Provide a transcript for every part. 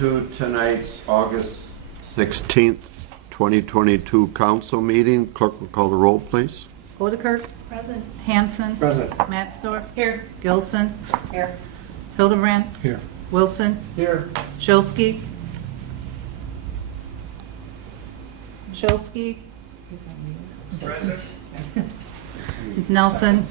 to tonight's August 16th, 2022 council meeting. Clerk will call the roll, please. Odekirk. Present. Hanson. Present. Mattsdorf. Here. Gilson. Here. Hildebrand. Here. Wilson. Here. Shulsky. Shulsky. Present. Nelson.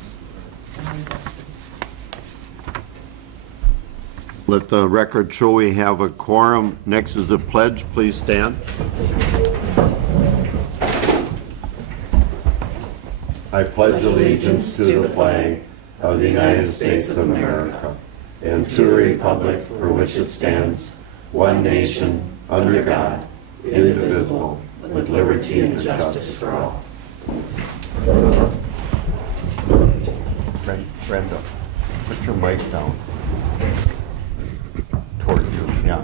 Let the record show we have a quorum. Next is the pledge. Please stand. I pledge allegiance to the flag of the United States of America and to the republic for which it stands, one nation, under God, indivisible, with liberty and justice for all. Brenda, put your mic down. Toward you, yeah.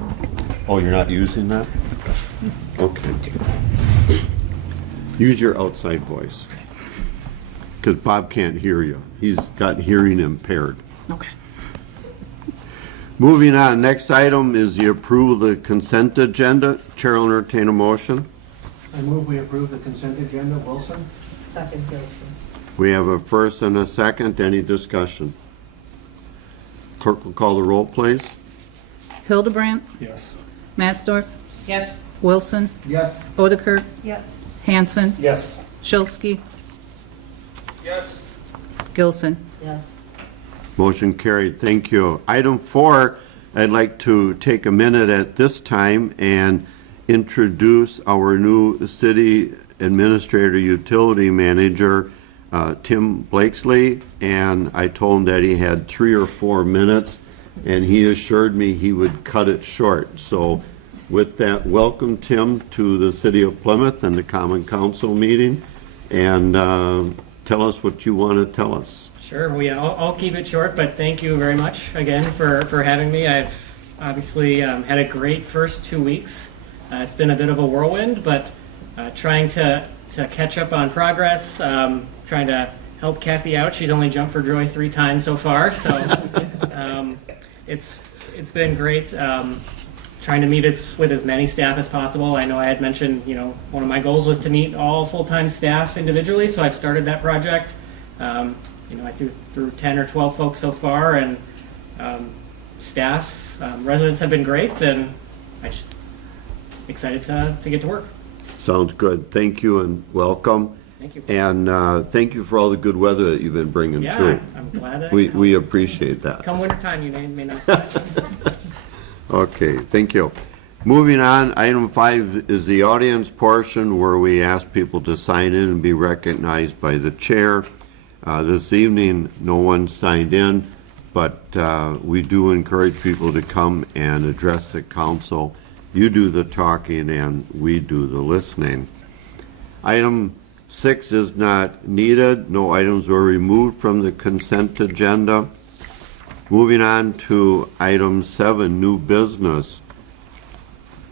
Oh, you're not using that? Okay. Use your outside voice. Because Bob can't hear you. He's got hearing impaired. Okay. Moving on, next item is the approval of the consent agenda. Chair will entertain a motion. I move we approve the consent agenda. Wilson? Second, Gilson. We have a first and a second. Any discussion? Clerk will call the roll, please. Hildebrand. Yes. Mattsdorf. Yes. Wilson. Yes. Odekirk. Yes. Hanson. Yes. Shulsky. Yes. Gilson. Yes. Motion carried. Thank you. Item 4, I'd like to take a minute at this time and introduce our new city administrator utility manager, Tim Blakesley. And I told him that he had 3 or 4 minutes, and he assured me he would cut it short. So with that, welcome, Tim, to the City of Plymouth and the Common Council meeting. And tell us what you want to tell us. Sure. Well, yeah, I'll keep it short, but thank you very much again for having me. I've obviously had a great first 2 weeks. It's been a bit of a whirlwind, but trying to catch up on progress, trying to help Kathy out. She's only jumped for joy 3 times so far, so it's been great. Trying to meet with as many staff as possible. I know I had mentioned, one of my goals was to meet all full-time staff individually, so I've started that project. I threw 10 or 12 folks so far, and staff, residents have been great, and I'm just excited to get to work. Sounds good. Thank you and welcome. Thank you. And thank you for all the good weather that you've been bringing Yeah, too. I'm glad that We appreciate that. come wintertime, you may not. Okay, thank you. Moving on, item 5 is the audience portion where we ask people to sign in and be recognized by the chair. This evening, no one signed in, but we do encourage people to come and address the council. You do the talking and we do the listening. Item 6 is not needed. No items were removed from the consent agenda. Moving on to item 7, new business.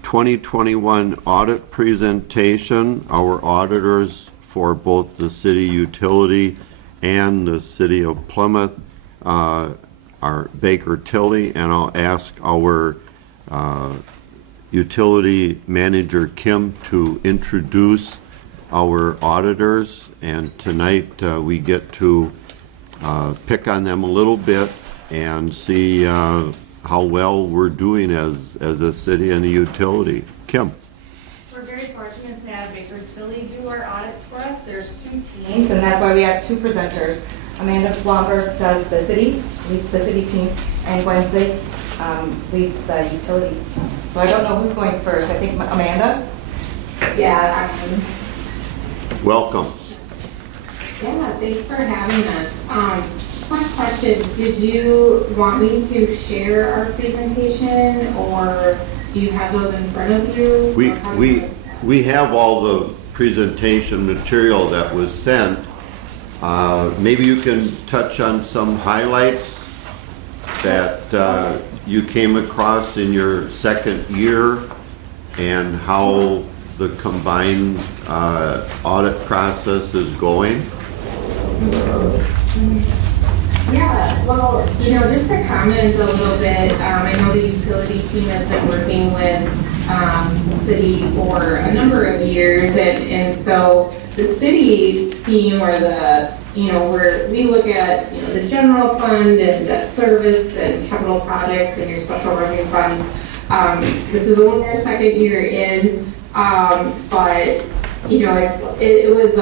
2021 audit presentation. Our auditors for both the city utility and the city of Plymouth are Baker Tilly, and I'll ask our utility manager Kim to introduce our auditors, and tonight we get to pick on them a little bit and see how well we're doing as a city and a utility. Kim. We're very fortunate to have Baker Tilly do our audits for us. There's 2 teams, and that's why we have 2 presenters. Amanda Blomberg does the city, leads the city team, and Gwen Zig leads the utility team. So I don't know who's going first. I think Amanda? Yeah, Welcome. thanks for having us. One question, did you want me to share our presentation, or do you have those in front of you? We have all the presentation material that was sent. Maybe you can touch on some highlights that you came across in your second year and how the combined audit process is going. Yeah, well, just to comment a little bit, I know the utility team has been working with city for a number of years, and so the city team or where we look at, the general fund and debt service and capital projects and your special revenue funds. This is only our second year in, but, it was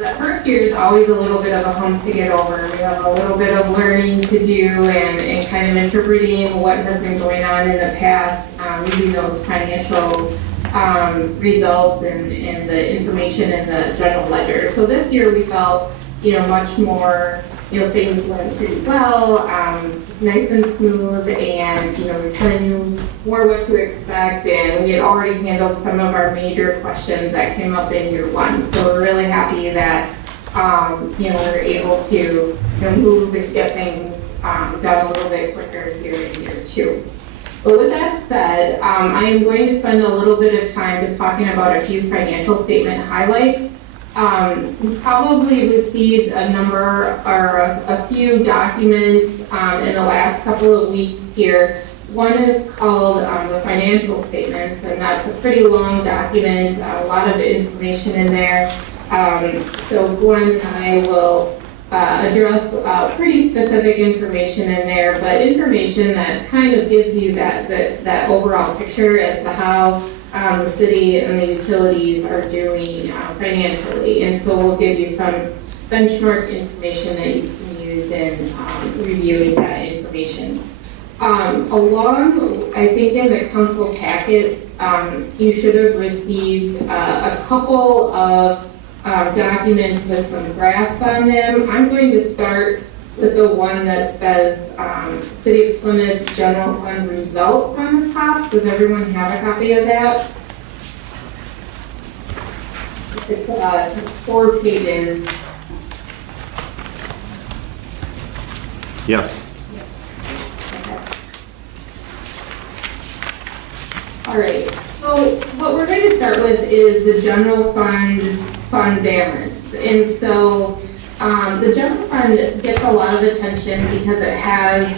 that first year is always a little bit of a hump to get over. We have a little bit of learning to do and kind of interpreting what has been going on in the past, reading those financial results and the information in the general ledger. So this year we felt, much more, things went pretty well, nice and smooth, and, we kind of knew more what to expect, and we had already handled some of our major questions that came up in year one. So we're really happy that, we're able to, move and get things done a little bit quicker here in year two. But with that said, I am going to spend a little bit of time just talking about a few financial statement highlights. We probably received a number or a few documents in the last couple of weeks here. One is called the financial statements, and that's a pretty long document, a lot of information in there. So Gwen and I will address pretty specific information in there, but information that kind of gives you that overall picture as to how the city and the utilities are doing financially. And so we'll give you some benchmark information that you can use in reviewing that information. I think in the council packet, you should have received a couple of documents with some graphs on them. I'm going to start with the one that says City of Plymouth General Fund results on the top. Does everyone have a copy of that? It's just 4 pages. Yes. All right, so what we're going to start with is the general fund balance. And so the general fund gets a lot of attention because it has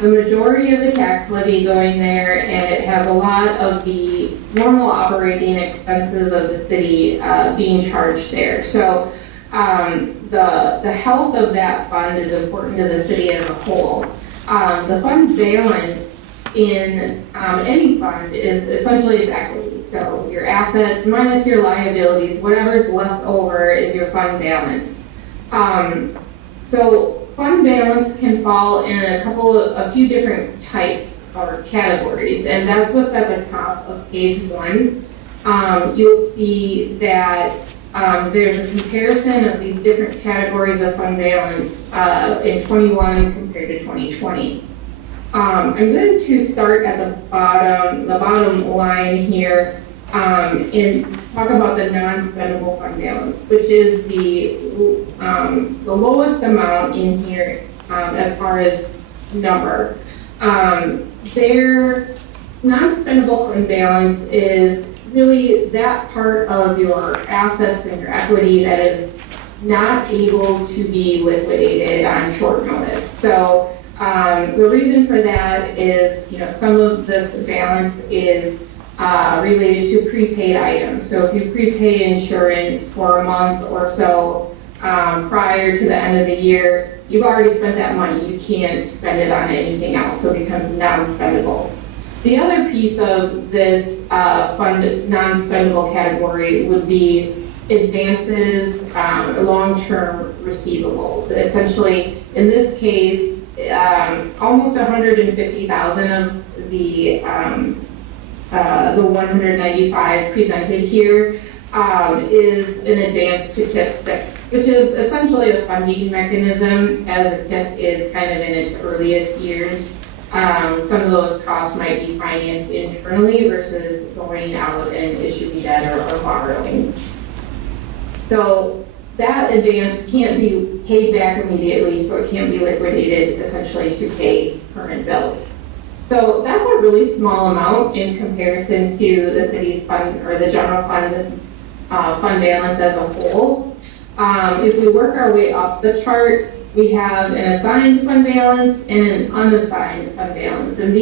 the majority of the tax levy going there, and it has a lot of the normal operating expenses of the city being charged there. So the health of that fund is important to the city as a whole. The fund balance in any fund is essentially its equity. So your assets minus your liabilities, whatever's left over is your fund balance. So fund balance can fall in a few different types or categories, and that's what's at the top of page 1. You'll see that there's a comparison of these different categories of fund balance in 21 compared to 2020. I'm going to start at the bottom line here, and talk about the non-spendable fund balance, which is the lowest amount in here as far as number. Their non-spendable fund balance is really that part of your assets and your equity that is not able to be liquidated on short notice. So the reason for that is, some of this balance is related to prepaid items. So if you prepay insurance for a month or so prior to the end of the year, you've already spent that money. You can't spend it on anything else, so it becomes non-spendable. The other piece of this fund non-spendable category would be advances, long-term receivables. Essentially, in this case, almost 150,000 of the 195 presented here is an advance to TIF 6, which is essentially a funding mechanism as a TIF is kind of in its earliest years. Some of those costs might be financed internally versus going out and issuing debt or borrowing. So that advance can't be paid back immediately, so it can't be liquidated essentially to pay current bills. So that's a really small amount in comparison to the city's fund or the general fund fund balance as a whole. If we work our way up the chart, we have an assigned fund balance and an unassigned fund balance. And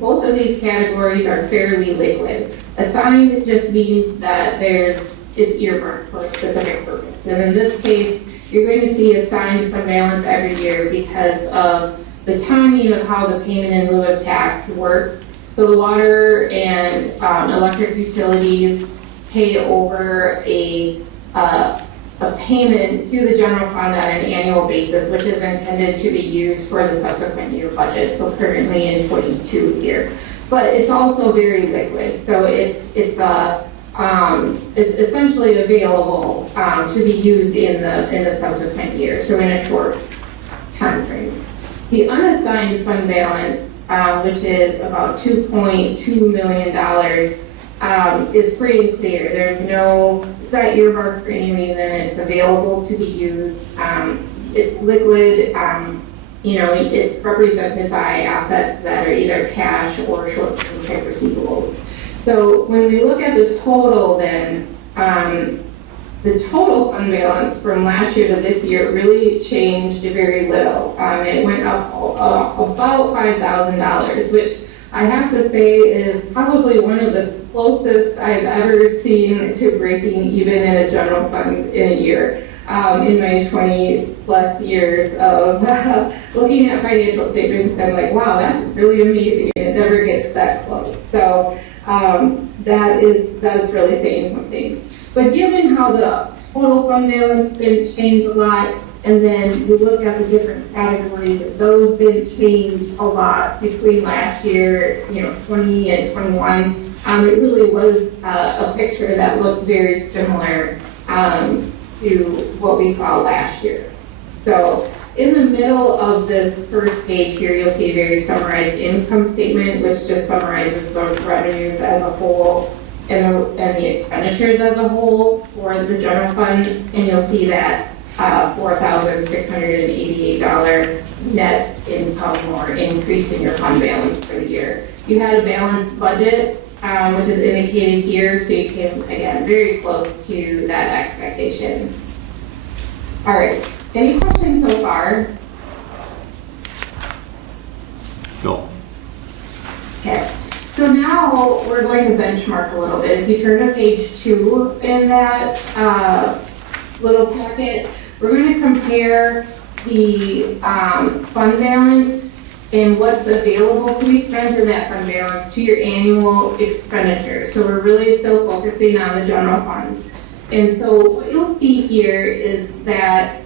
both of these categories are fairly liquid. Assigned just means that it's earmarked for a specific purpose. And in this case, you're going to see assigned fund balance every year because of the timing of how the payment in lieu of tax works. So the water and electric utilities pay over a payment to the general fund on an annual basis, which is intended to be used for the subsequent year budget, so currently in 22 here. But it's also very liquid, so it's essentially available to be used in the subsequent year, so in a short time frame. The unassigned fund balance, which is about $2.2 million, is free and clear. There's no set earmarked for any reason. It's available to be used. It's liquid. It's represented by assets that are either cash or short-term type receivables. So when we look at the total then, the total fund balance from last year to this year really changed very little. It went up about $5,000, which I have to say is probably one of the closest I've ever seen to breaking even in a general fund in a year. In my 20 plus years of looking at financial statements, I'm like, wow, that's really amazing. It never gets that close. So that is really saying something. But given how the total fund balance didn't change a lot, and then we look at the different categories, those didn't change a lot between last year, 20 and 21. It really was a picture that looked very similar to what we saw last year. So in the middle of this first page here, you'll see a very summarized income statement, which just summarizes the revenues as a whole and the expenditures as a whole for the general fund. And you'll see that $4,688 net income or increase in your fund balance for the year. You had a balanced budget, which is indicated here, so you came, again, very close to that expectation. All right, any questions so far? No. Okay, so now we're going to benchmark a little bit. If you turn to page 2 in that little packet, we're going to compare the fund balance and what's available to be spent in that fund balance to your annual expenditure. So we're really still focusing on the general fund. And so what you'll see here is that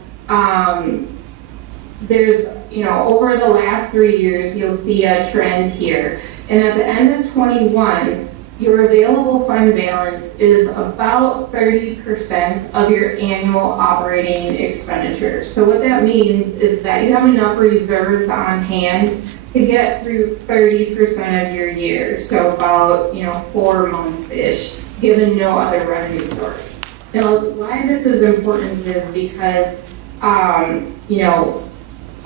there's, over the last 3 years, you'll see a trend here. And at the end of 21, your available fund balance is about 30% of your annual operating expenditures. So what that means is that you have enough reserves on hand to get through 30% of your year. So about, 4 months-ish, given no other revenue source. Now, why this is important is because,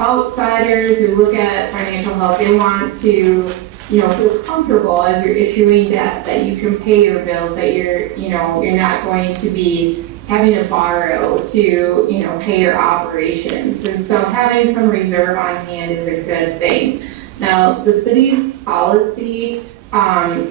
outsiders who look at financial health, they want to feel comfortable as you're issuing debt, that you can pay your bills, that you're not going to be having to borrow to, pay your operations. And so having some reserve on hand is a good thing. Now, the city's policy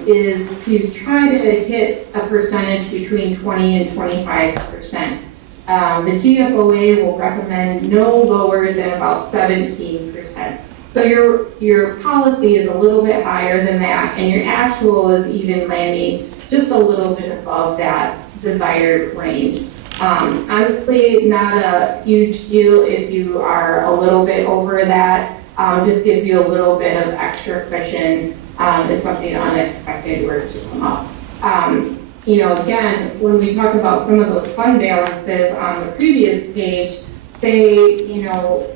is to try to hit a percentage between 20 and 25%. The GFOA will recommend no lower than about 17%. So your policy is a little bit higher than that, and your actual is even landing just a little bit above that desired range. Honestly, not a huge deal if you are a little bit over that. Just gives you a little bit of extra cushion if something unexpected were to come up. Again, when we talk about some of those fund balances on the previous page, say,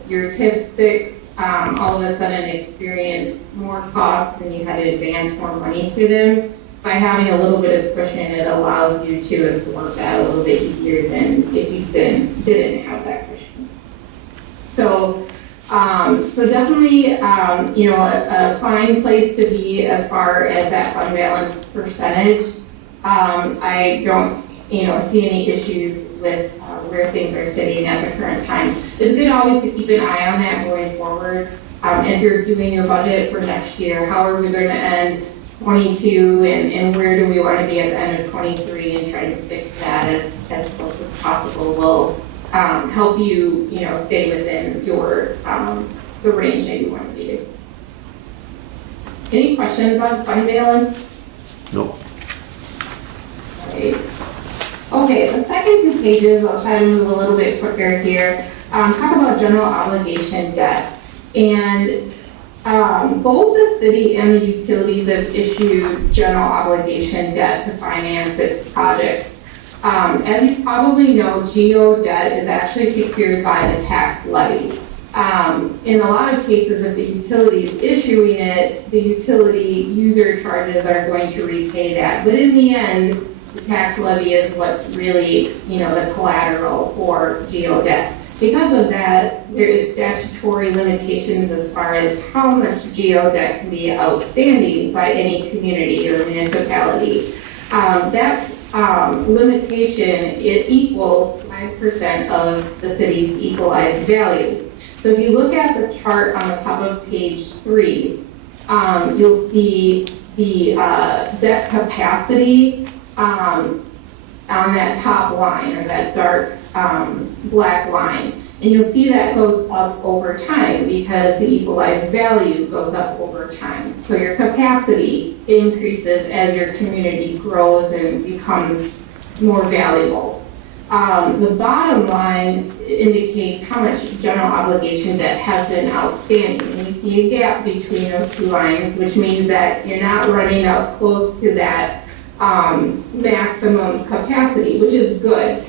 your TIP 6 all of a sudden experience more costs and you had to advance more money to them. By having a little bit of cushion, it allows you to absorb that a little bit easier than if you didn't have that cushion. So definitely, a fine place to be as far as that fund balance percentage. I don't, see any issues with where things are sitting at the current time. It's good always to keep an eye on that going forward. As you're doing your budget for next year, how are we going to end 22 and where do we want to be at the end of 23, and try to fix that as close as possible will help you, stay within your, the range that you want to be. Any questions on fund balance? No. Right. Okay, the second 2 pages, I'll try to move a little bit quicker here, talk about general obligation debt. And both the city and the utilities have issued general obligation debt to finance its projects. As you probably know, GO debt is actually secured by the tax levy. In a lot of cases, if the utility is issuing it, the utility user charges are going to repay that. But in the end, the tax levy is what's really, the collateral for GO debt. Because of that, there is statutory limitations as far as how much GO debt can be outstanding by any community or municipality. That limitation, it equals 5% of the city's equalized value. So if you look at the chart on the top of page 3, you'll see the debt capacity on that top line, or that dark black line. And you'll see that goes up over time because the equalized value goes up over time. So your capacity increases as your community grows and becomes more valuable. The bottom line indicates how much general obligation debt has been outstanding. And you see a gap between those 2 lines, which means that you're not running up close to that maximum capacity, which is good.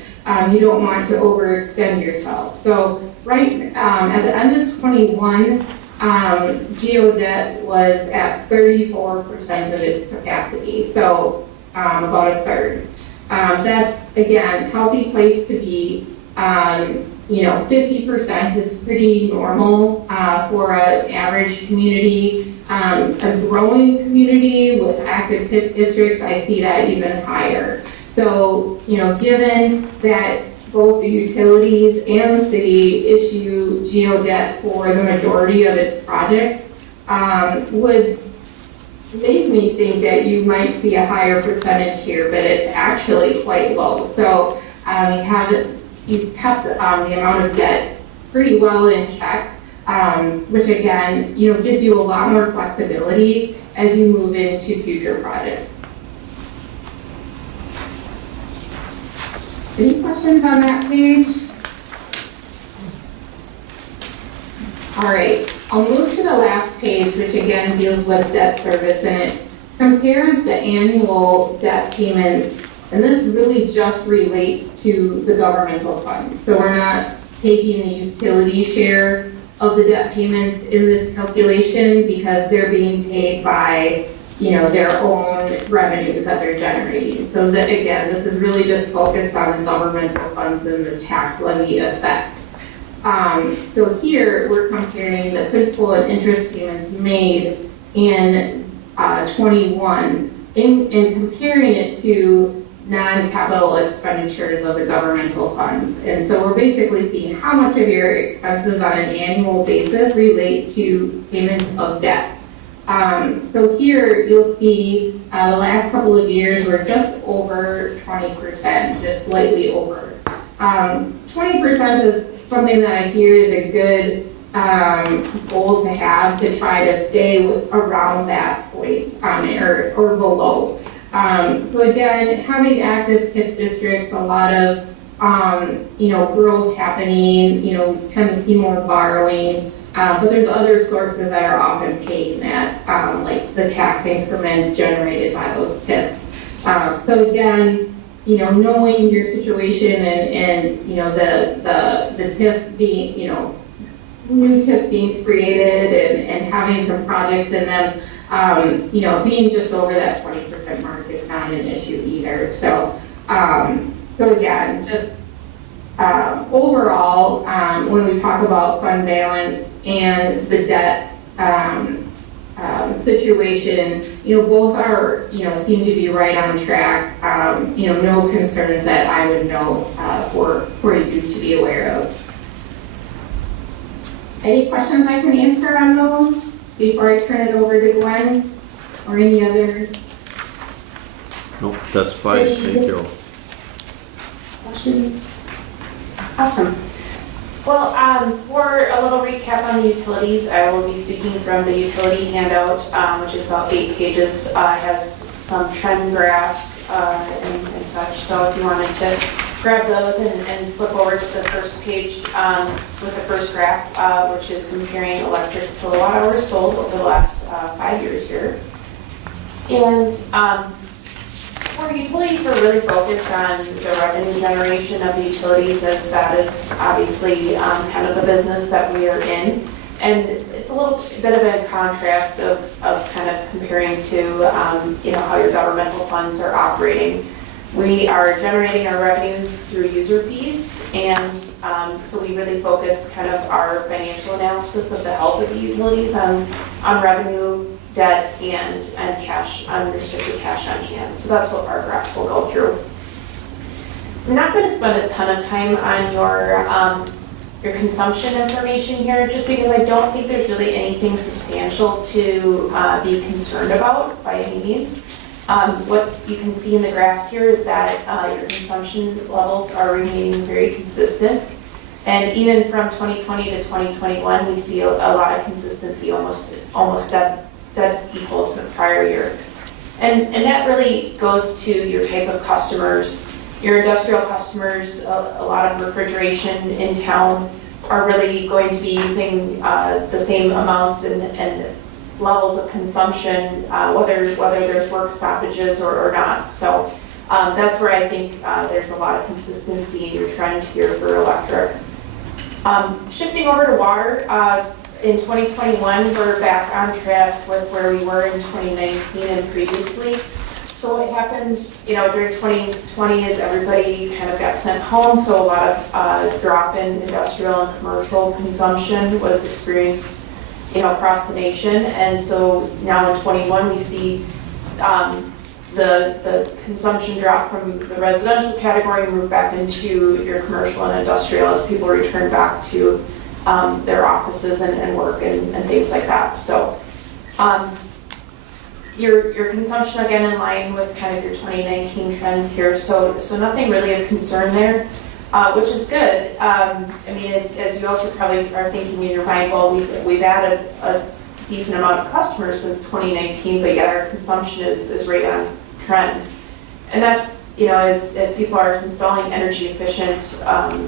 You don't want to overextend yourself. So at the end of 21, GO debt was at 34% of its capacity, so about a third. That's, again, healthy place to be. 50% is pretty normal for an average community. A growing community with active TIF districts, I see that even higher. So, given that both the utilities and the city issue GO debt for the majority of its projects, would make me think that you might see a higher percentage here, but it's actually quite low. So you've kept the amount of debt pretty well in check, which again, gives you a lot more flexibility as you move into future projects. Any questions on that page? All right, I'll move to the last page, which again deals with debt service, and it compares the annual debt payments, and this really just relates to the governmental funds. So we're not taking the utility share of the debt payments in this calculation because they're being paid by their own revenues that they're generating. So that, again, this is really just focused on the governmental funds and the tax levy effect. So here we're comparing the principal and interest payments made in 21 and comparing it to non-capital expenditures of the governmental funds. And so we're basically seeing how much of your expenses on an annual basis relate to payments of debt. So here you'll see the last couple of years we're just over 20%, just slightly over. 20% is something that I hear is a good goal to have, to try to stay around that point or below. So again, having active TIF districts, a lot of growth happening, tend to see more borrowing. But there's other sources that are often paying that, like the tax increments generated by those TIFs. So again, knowing your situation and the TIFs being, new TIFs being created and having some projects in them, being just over that 20% mark is not an issue either. So again, just overall, when we talk about fund balance and the debt situation, both are, seem to be right on track. No concerns that I would know for you to be aware of. Any questions I can answer on those before I turn it over to Gwen or any other Nope, that's fine, thank you. questions? Awesome. Well, for a little recap on the utilities, I will be speaking from the utility handout, which is about 8 pages, has some trend graphs and such. So if you wanted to grab those and flip over to the first page with the first graph, which is comparing electric kilowatt hours sold over the last 5 years here. And for utilities, we're really focused on the revenue generation of the utilities, as that is obviously kind of the business that we are in. And it's a little bit of a contrast of kind of comparing to how your governmental funds are operating. We are generating our revenues through user fees, and so we really focus kind of our financial analysis of the health of the utilities on revenue, debt, and cash, unrestricted cash on hand. So that's what our graphs will go through. I'm not going to spend a ton of time on your consumption information here, just because I don't think there's really anything substantial to be concerned about by any means. What you can see in the graphs here is that your consumption levels are remaining very consistent. And even from 2020 to 2021, we see a lot of consistency, almost dead equal to the prior year. And that really goes to your type of customers. Your industrial customers, a lot of refrigeration in town, are really going to be using the same amounts and levels of consumption, whether there's work stoppages or not. So that's where I think there's a lot of consistency in your trend here for electric. Shifting over to water, in 2021, we're back on track with where we were in 2019 and previously. So what happened, during 2020 is everybody kind of got sent home, so a lot of drop in industrial and commercial consumption was experienced, across the nation. And so now in 21, we see the consumption drop from the residential category move back into your commercial and industrial as people return back to their offices and work and things like that. So your consumption again in line with kind of your 2019 trends here. So nothing really of concern there, which is good. I mean, as you also probably are thinking in your mind, well, we've added a decent amount of customers since 2019, but yet our consumption is right on trend. And that's, as people are installing energy efficient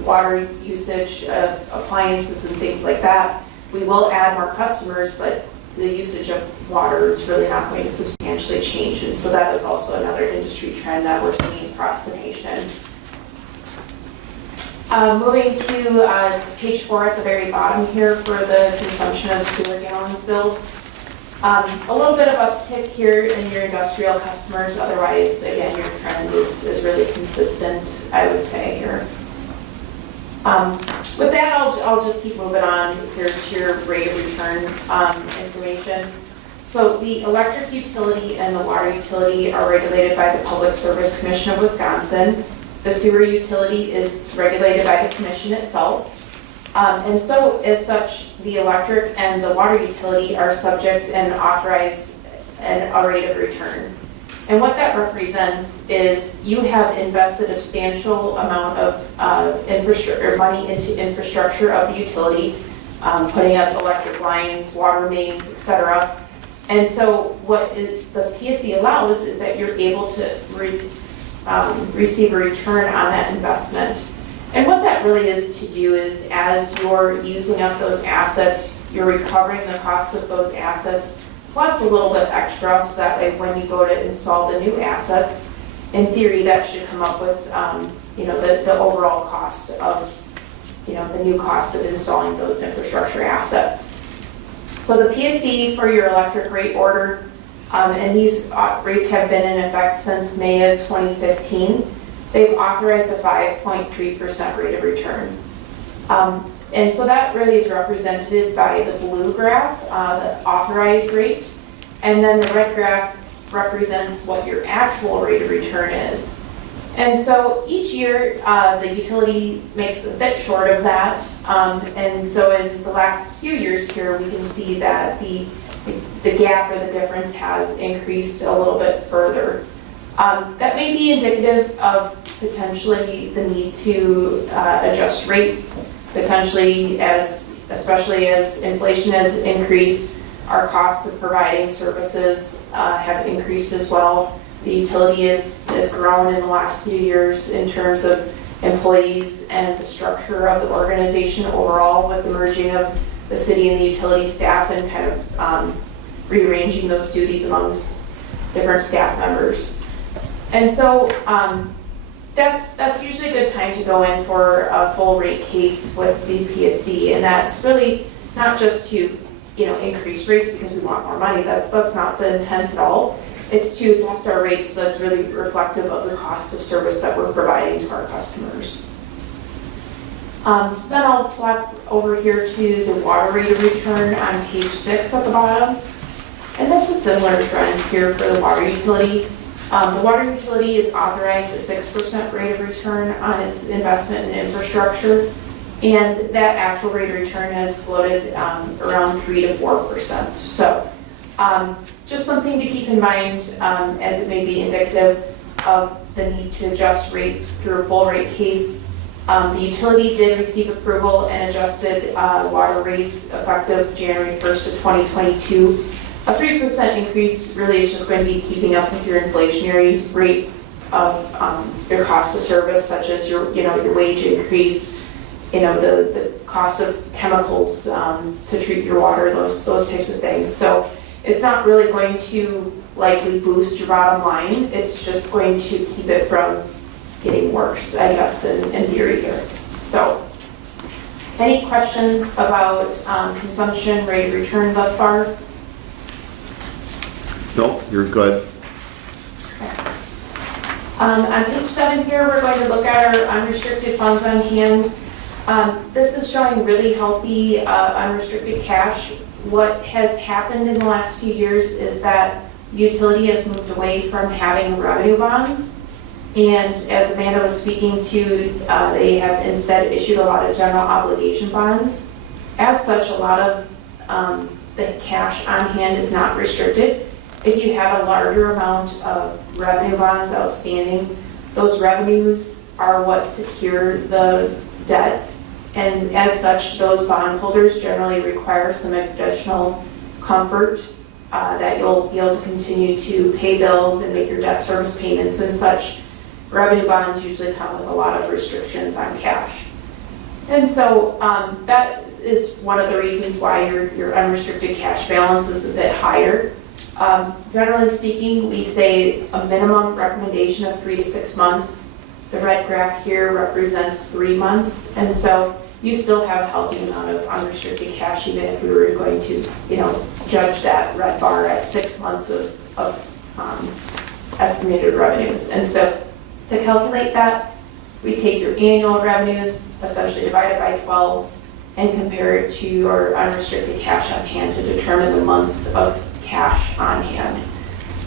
water usage appliances and things like that, we will add more customers, but the usage of water is really not going to substantially change. And so that is also another industry trend that we're seeing across the nation. Moving to page 4 at the very bottom here for the consumption of sewer gallons billed. A little bit of uptick here in your industrial customers. Otherwise, again, your trend is really consistent, I would say here. With that, I'll just keep moving on here to your rate of return information. So the electric utility and the water utility are regulated by the Public Service Commission of Wisconsin. The sewer utility is regulated by the commission itself. And so, as such, the electric and the water utility are subject and authorized a rate of return. And what that represents is you have invested a substantial amount of infrastructure, money into infrastructure of the utility, putting up electric lines, water mains, etc. And so what the PSC allows is that you're able to receive a return on that investment. And what that really is to do is, as you're using up those assets, you're recovering the cost of those assets, plus a little bit extra, so that way when you go to install the new assets, in theory, that should come up with, the overall cost of, the new cost of installing those infrastructure assets. So the PSC for your electric rate order, and these rates have been in effect since May of 2015. They've authorized a 5.3% rate of return. And so that really is represented by the blue graph, the authorized rate. and then the red graph represents what your actual rate of return is. And so each year, the utility makes a bit short of that. And so in the last few years here, we can see that the gap or the difference has increased a little bit further. That may be indicative of potentially the need to adjust rates, potentially especially as inflation has increased, our costs of providing services have increased as well. The utility has grown in the last few years in terms of employees and the structure of the organization overall with the merging of the city and the utility staff and kind of rearranging those duties amongst different staff members. And so that's usually a good time to go in for a full rate case with the PSC, and that's really not just to increase rates because we want more money. That's not the intent at all. It's to adjust our rates so that's really reflective of the cost of service that we're providing to our customers. So then I'll flip over here to the water rate of return on page 6 at the bottom. And that's a similar trend here for the water utility. The water utility is authorized at 6% rate of return on its investment in infrastructure. And that actual rate of return has floated around 3 to 4%. So just something to keep in mind as it may be indicative of the need to adjust rates through a full rate case. The utility did receive approval and adjusted water rates effective January 1st of 2022. A 3% increase really is just going to be keeping up with your inflationary rate of your cost of service, such as your wage increase, the cost of chemicals to treat your water, those types of things. So it's not really going to likely boost your bottom line. It's just going to keep it from getting worse, I guess, in theory here. So any questions about consumption rate of return thus far? No, you're good. On page 7 here, we're going to look at our unrestricted funds on hand. This is showing really healthy unrestricted cash. What has happened in the last few years is that utility has moved away from having revenue bonds. And as Amanda was speaking to, they have instead issued a lot of general obligation bonds. As such, a lot of the cash on hand is not restricted. If you have a larger amount of revenue bonds outstanding, those revenues are what secure the debt. And as such, those bondholders generally require some additional comfort that you'll be able to continue to pay bills and make your debt service payments and such. Revenue bonds usually come with a lot of restrictions on cash. And so that is one of the reasons why your unrestricted cash balance is a bit higher. Generally speaking, we say a minimum recommendation of 3 to 6 months. The red graph here represents 3 months, and so you still have a healthy amount of unrestricted cash, even if we were going to, judge that red bar at 6 months of estimated revenues. And so to calculate that, we take your annual revenues, essentially divided by 12, and compare it to your unrestricted cash on hand to determine the months of cash on hand.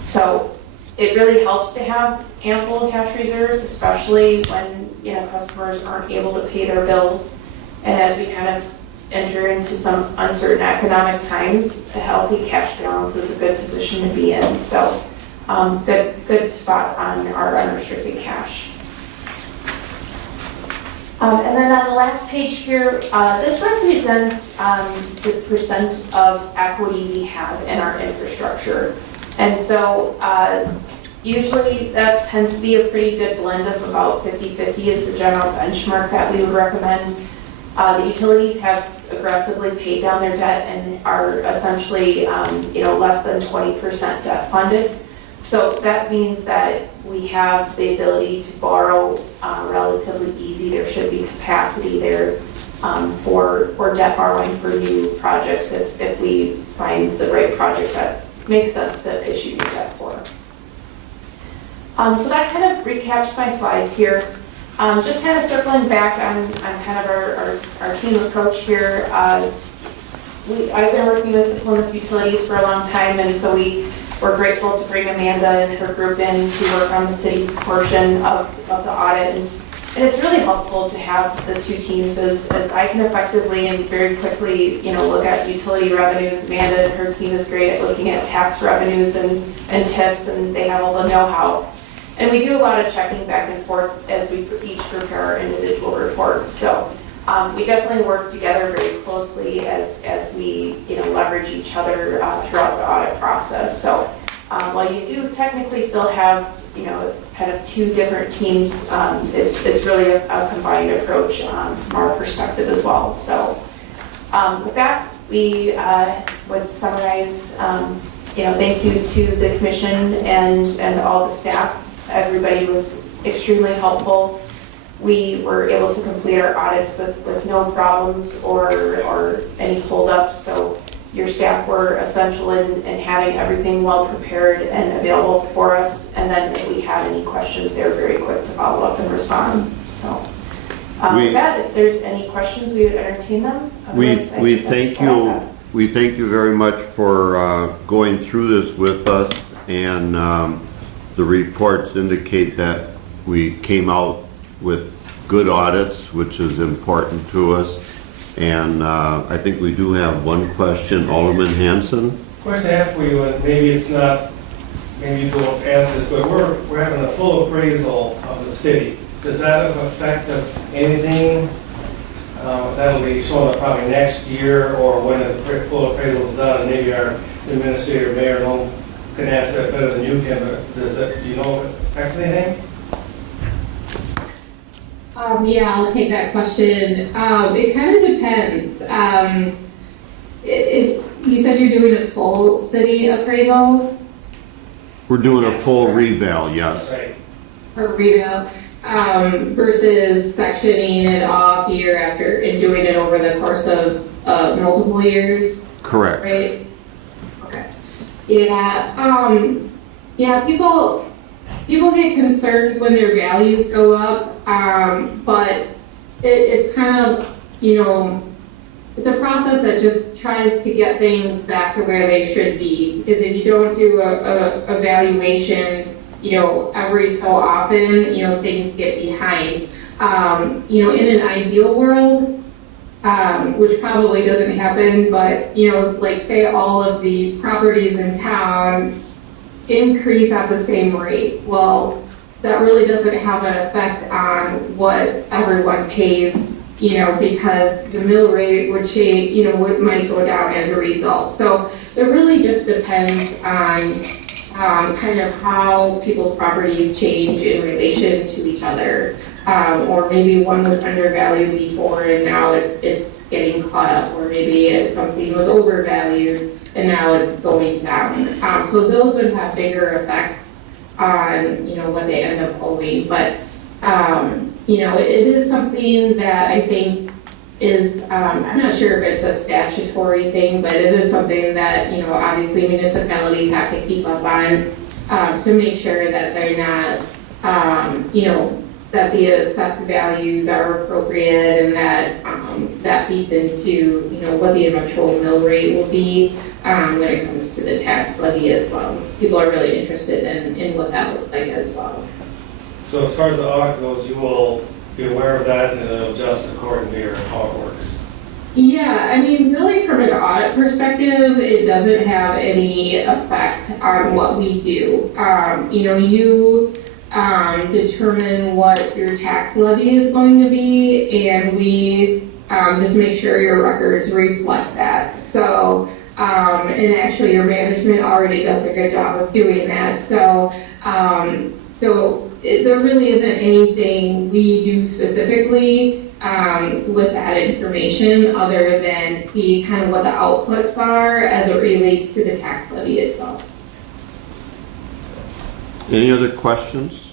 So it really helps to have ample cash reserves, especially when customers aren't able to pay their bills. And as we kind of enter into some uncertain economic times, a healthy cash balance is a good position to be in. So good spot on our unrestricted cash. And then on the last page here, this represents the percent of equity we have in our infrastructure. And so usually that tends to be a pretty good blend of about 50-50 is the general benchmark that we would recommend. The utilities have aggressively paid down their debt and are essentially less than 20% debt funded. So that means that we have the ability to borrow relatively easy. There should be capacity there for debt borrowing for new projects if we find the right project that makes sense to issue new debt for. So that kind of recaps my slides here. Just kind of circling back on kind of our team approach here. I've been working with Plymouth Utilities for a long time, and so we're grateful to bring Amanda and her group in to work on the city portion of the audit. And it's really helpful to have the two teams as I can effectively and very quickly, look at utility revenues. Amanda and her team is great at looking at tax revenues and TIFs, and they have all the know-how. And we do a lot of checking back and forth as we each prepare our individual reports. So we definitely work together very closely as we, leverage each other throughout the audit process. So while you do technically still have, kind of two different teams, it's really a combined approach from our perspective as well. So with that, we would summarize, thank you to the commission and all the staff. Everybody was extremely helpful. We were able to complete our audits with no problems or any holdups. So your staff were essential in having everything well prepared and available for us. And then if we had any questions, they were very quick to follow up and respond. So with that, if there's any questions, we would entertain them. We thank you. We thank you very much for going through this with us, and the reports indicate that we came out with good audits, which is important to us. And I think we do have one question. Alderman Hanson. Question I have for you, and maybe it's not, maybe you don't answer this, but we're having a full appraisal of the city. Does that have an effect of anything? That'll be shown up probably next year, or when the full appraisal is done, and maybe our administrator, mayor, can answer that better than you can, but do you know if it affects anything? Yeah, I'll take that question. It kind of depends. You said you're doing a full city appraisal? We're doing a full reval, yes. Right. Or reval, versus sectioning it off year after and doing it over the course of multiple years, Correct. right? Okay. Yeah, people get concerned when their values go up, but it's kind of, it's a process that just tries to get things back to where they should be. Because if you don't do a valuation, every so often, things get behind. In an ideal world, which probably doesn't happen, but, like say all of the properties in town increase at the same rate. Well, that really doesn't have an effect on what everyone pays, because the mill rate would change, might go down as a result. So it really just depends on kind of how people's properties change in relation to each other. Or maybe one was undervalued before and now it's getting caught up, or maybe something was overvalued and now it's going down. So those would have bigger effects on, what they end up owing. But, it is something that I think is, I'm not sure if it's a statutory thing, but it is something that, obviously municipalities have to keep up on to make sure that they're not, that the assessed values are appropriate and that that feeds into, what the eventual mill rate will be when it comes to the tax levy as well. So people are really interested in what that looks like as well. So as far as the audit goes, you will be aware of that and it'll adjust according to how it works. Yeah, I mean, really from an audit perspective, it doesn't have any effect on what we do. You determine what your tax levy is going to be, and we just make sure your records reflect that. So, and actually your management already does a good job of doing that. So, there really isn't anything we do specifically with that information other than see kind of what the outputs are as it relates to the tax levy itself. Any other questions?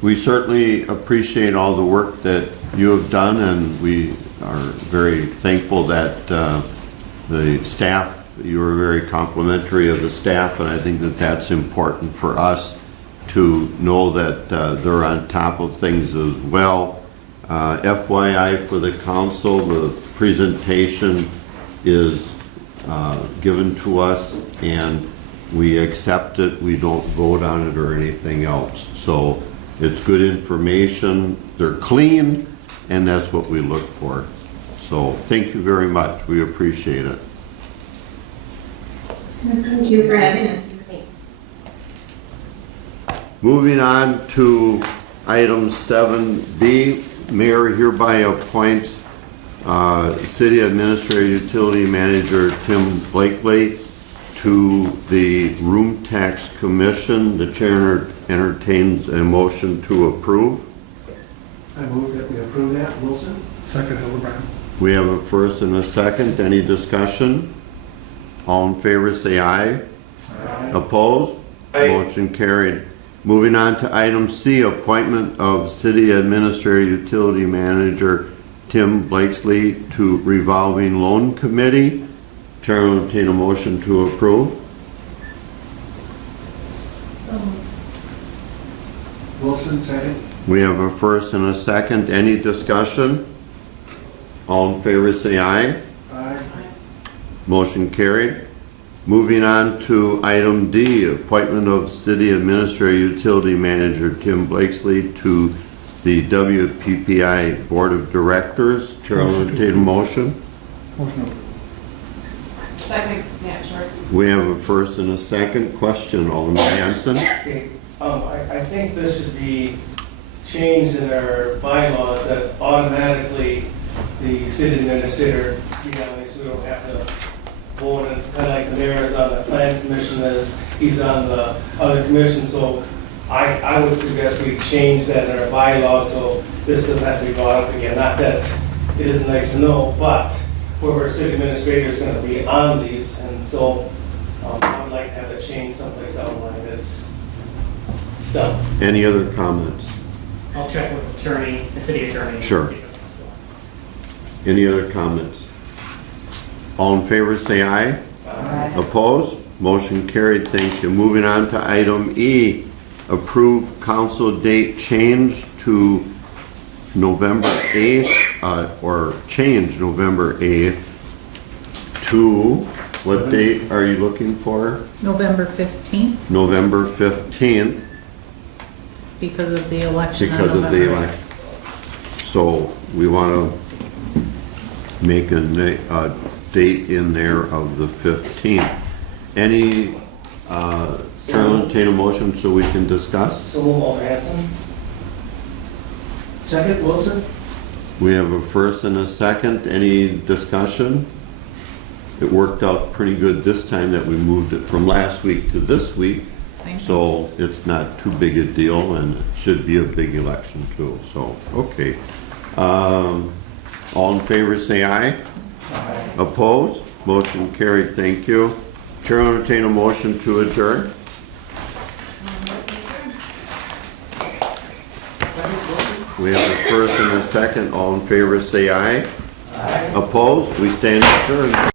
We certainly appreciate all the work that you have done, and we are very thankful that the staff, you were very complimentary of the staff, and I think that that's important for us to know that they're on top of things as well. FYI for the council, the presentation is given to us, and we accept it. We don't vote on it or anything else. So it's good information. They're clean, and that's what we look for. So thank you very much. We appreciate it. Thank you for having us. Moving on to item 7B, Mayor hereby appoints City Administrator Utility Manager Tim Blakely to the Room Tax Commission. The chair entertains a motion to approve. I move that we approve that. Wilson? Second, Hildebrand. We have a first and a second. Any discussion? All in favor say aye. Opposed? Motion carried. Moving on to item C, appointment of City Administrator Utility Manager Tim Blakesley to Revolving Loan Committee. Chair will entertain a motion to approve. Wilson, second. We have a first and a second. Any discussion? All in favor say aye. Aye. Motion carried. Moving on to item D, appointment of City Administrator Utility Manager Tim Blakesley to the WPPI Board of Directors. Chair will entertain a motion. Motion approved. Second, yeah, sure. We have a first and a second. Question, Alderman Hanson. Okay, I think this should be changed in our bylaws that automatically the city administrator, so we don't have to vote, and kind of like the mayor is on the plan commission, as he's on the other commission, so I would suggest we change that in our bylaws, so this doesn't have to be brought up again. Not that it is nice to know, but whoever our city administrator is gonna be on these, and so I would like to have it changed someplace down the line. It's done. Any other comments? I'll check with the city attorney. Sure. Any other comments? All in favor say aye. Aye. Opposed? Motion carried. Thank you. Moving on to item E, approve council date change to November 8th, or change November 8th to, what date are you looking for? November 15th, November 15th, because of the election on because of November the 8th. election. So we want to make a date in there of the 15th. Any, Chair will entertain a motion so we can discuss? So move, Alderman Hanson. Second, Wilson? We have a first and a second. Any discussion? It worked out pretty good this time that we moved it from last week to this week. Thank you. So it's not too big a deal, and it should be a big election too. So, okay. All in favor say aye. Aye. Opposed? Motion carried. Thank you. Chair will entertain a motion to adjourn. Second, Wilson? We have a first and a second. All in favor say aye. Aye. Opposed? We stand adjourned.